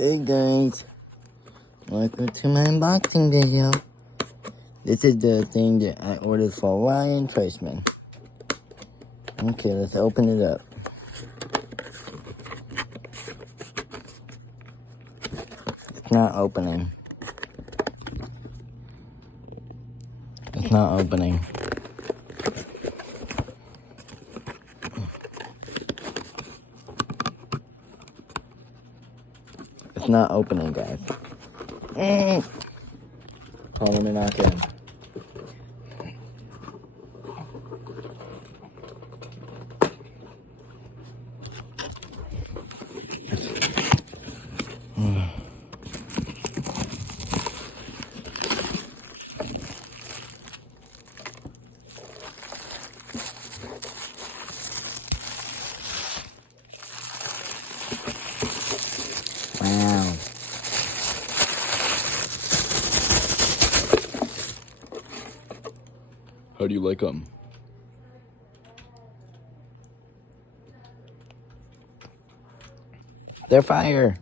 Hey guys, welcome to my unboxing video. This is the thing that I ordered for Ryan Traceman. Okay, let's open it up. It's not opening. It's not opening. It's not opening, guys. Hold on, let me knock in. Wow. How do you like them? They're fire.